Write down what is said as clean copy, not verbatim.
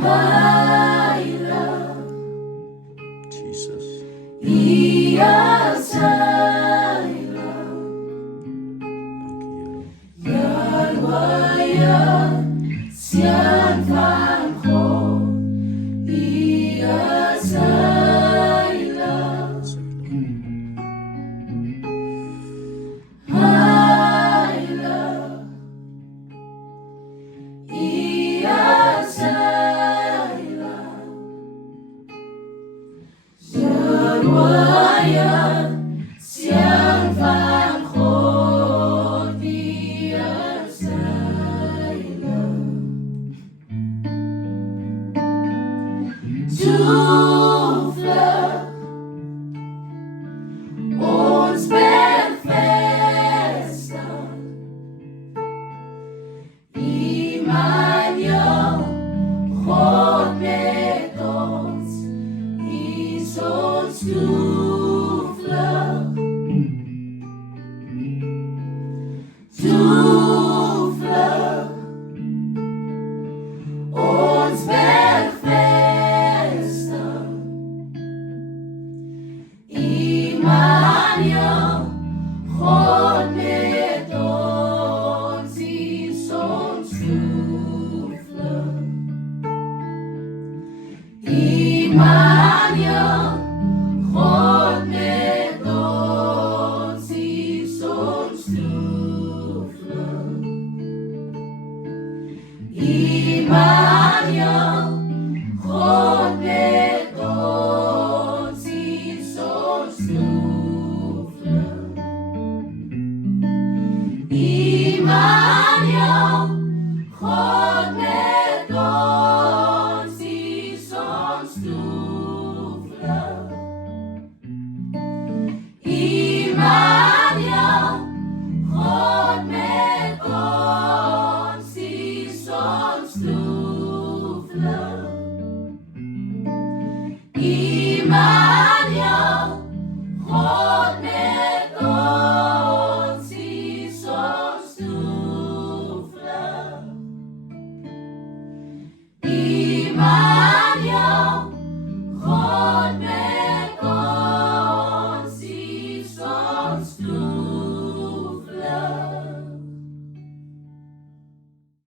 My love, Jesus. yes, I love Yahweh, Sian Van Gogh. Yes, I love, I love. Yes, I love. Yahweh, Sian Van Gogh. Yes, I love. Du vlug ons bevestig, Immanuel, God met ons, is ons toevlug. Toevlug ons bevestig, Immanuel, God met ons, is ons toevlug. Immanuel, God met ons, is ons toevlug. Immanuel,